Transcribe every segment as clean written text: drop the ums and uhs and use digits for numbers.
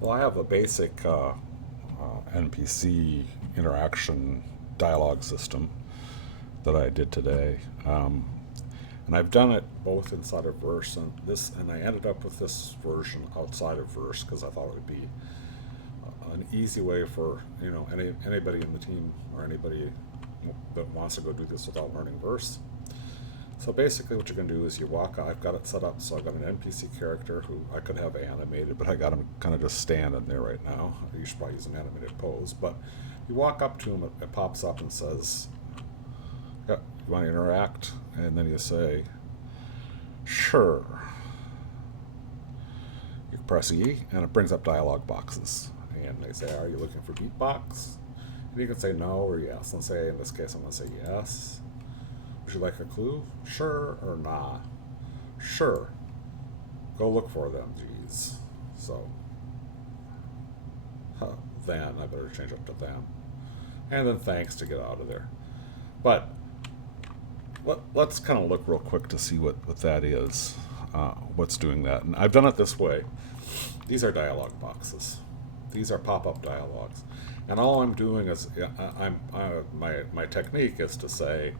Well, I have a basic NPC interaction dialogue system that I did today, and I've done it both inside of Verse and this, and I ended up with this version outside of Verse because I thought it would be an easy way for anybody in the team or anybody that wants to go do this without learning Verse. So basically, what you're going to do is you walk. I've got it set up so I've got an NPC character who I could have animated, but I got him kind of just standing there right now. You should probably use an animated pose, but you walk up to him, it pops up and says, "Yeah, you want to interact?" And then you say, "Sure." You press E, and it brings up dialog boxes, and they say, "Are you looking for beatbox?" And you can say no or yes. Let's say in this case, I'm going to say yes. Would you like a clue? Sure or nah? Sure. Go look for them, geez. So, then, I better change up to them. And then thanks to get out of there. But let's kind of look real quick to see what that is, what's doing that. And I've done it this way. These are dialog boxes. These are pop-up dialogues. And all I'm doing is, my technique is to say,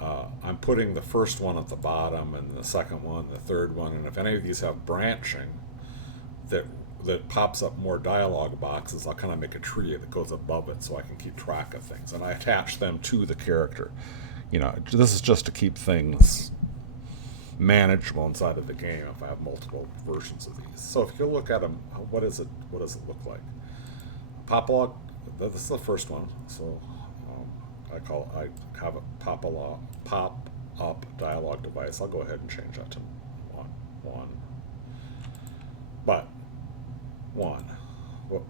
I'm putting the first one at the bottom and the second one, the third one, and if any of these have branching that pops up more dialogue boxes, I'll kind of make a tree that goes above it so I can keep track of things. And I attach them to the character. This is just to keep things manageable inside of the game if I have multiple versions of these. So if you look at them, what does it look like? Popolog, this is the first one. So I have a pop up dialog device. I'll go ahead and change that to one. But one. Whoop.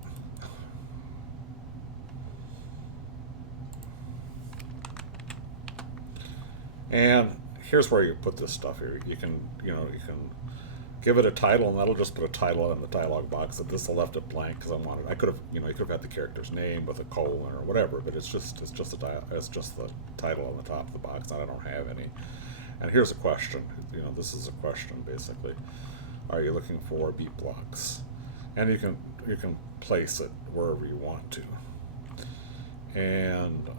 And here's where you put this stuff here. You can give it a title, and that'll just put a title in the dialog box. That this I left it blank because I could have you could have had the character's name with a colon or whatever, but it's just the title on the top of the box, and I don't have any. And here's a question. This is a question basically. Are you looking for beat blocks? And you can place it wherever you want to. And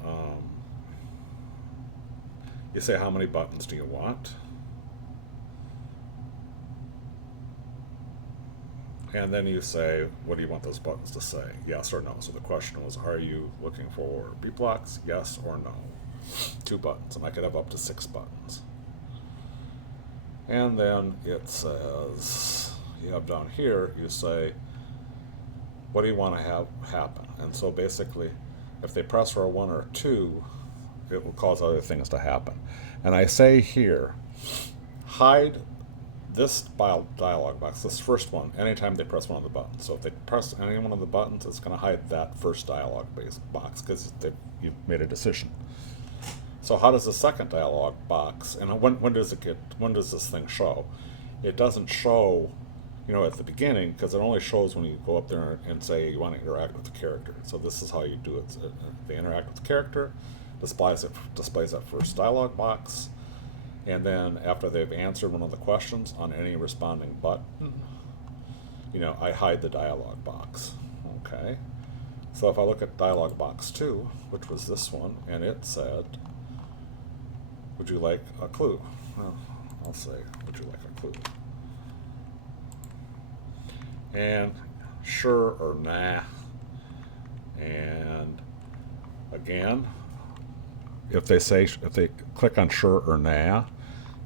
you say how many buttons do you want? And then you say, what do you want those buttons to say? Yes or no. So the question was, are you looking for beat blocks? Yes or no. 2 buttons. And I could have up to 6 buttons. And then it says, you have down here, you say, what do you want to have happen? And so basically, if they press for a 1 or a 2, it will cause other things to happen. And I say here, hide this dialog box, this first one, anytime they press one of the buttons. So if they press any one of the buttons, it's going to hide that first dialog box because you've made a decision. So how does the second dialog box, and when does this thing show? It doesn't show, at the beginning, because it only shows when you go up there and say you want to interact with the character. So this is how you do it. So they interact with the character, displays that first dialog box, and then after they've answered one of the questions on any responding button, I hide the dialog box. Okay. So if I look at dialog box 2, which was this one, and it said, would you like a clue? Well, I'll say, would you like a clue? And sure or nah. And again, if they click on sure or nah,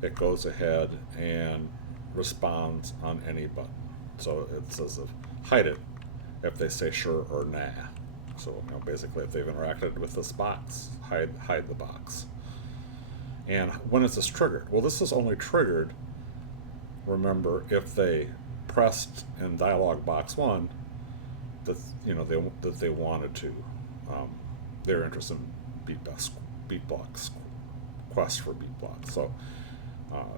it goes ahead and responds on any button. So it says hide it if they say sure or nah. So basically, if they've interacted with this box, hide the box. And when is this triggered? Well, this is only triggered, remember, if they pressed in dialog box 1 that they wanted to. They're interested in beat blocks, quest for beat blocks.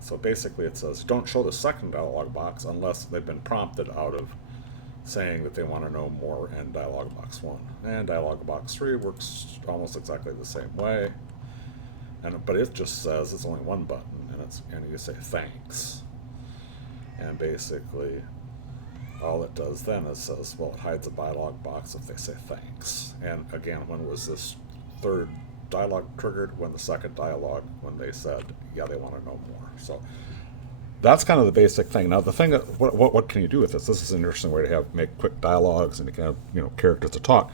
So basically, it says don't show the second dialog box unless they've been prompted out of saying that they want to know more in dialog box 1. And dialog box 3 works almost exactly the same way. But it just says it's only one button, and you say thanks. And basically, all it does then is says, well, it hides a dialog box if they say thanks. And again, when was this third dialog triggered? When the second dialog, when they said, yeah, they want to know more. So that's kind of the basic thing. Now, the thing that what can you do with this? This is an interesting way to make quick dialogues and you can have characters to talk.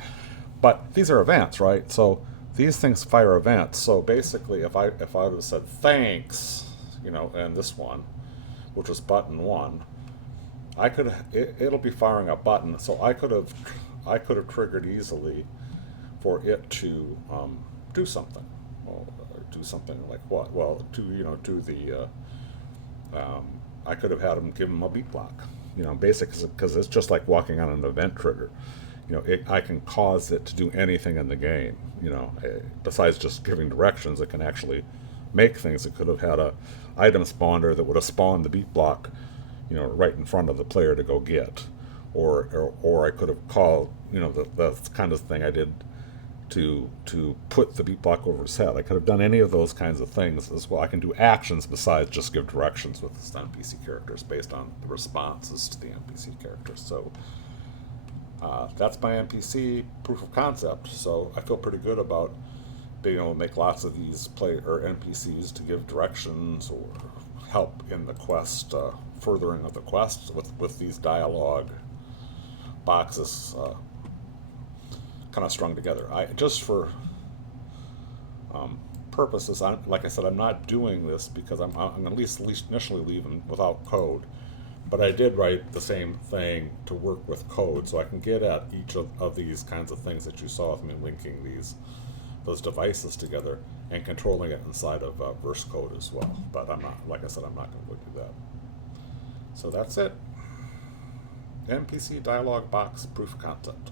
But these are events, right? So these things fire events. So basically, if I would have said thanks, and this one, which was button 1, it'll be firing a button. So I could have triggered easily for it to do something. Well, do something like what? Well, do the I could have had them give them a beat block. Basically, because it's just like walking on an event trigger. I can cause it to do anything in the game. Besides just giving directions, it can actually make things. It could have had a item spawner that would have spawned the beat block, right in front of the player to go get, or I could have called, the kind of thing I did to put the beat block over his head. I could have done any of those kinds of things as well. I can do actions besides just give directions with the NPC characters based on the responses to the NPC characters. So that's my NPC proof of concept. So I feel pretty good about being able to make lots of these NPCs to give directions or help in the quest, furthering of the quest with these dialogue boxes kind of strung together. Just for purposes, like I said, I'm not doing this because I'm at least initially leaving without code. But I did write the same thing to work with code, so I can get at each of these kinds of things that you saw with me linking those devices together and controlling it inside of verse code as well. But I'm not, like I said, I'm not going to go do that. So that's it. NPC dialog box proof of concept.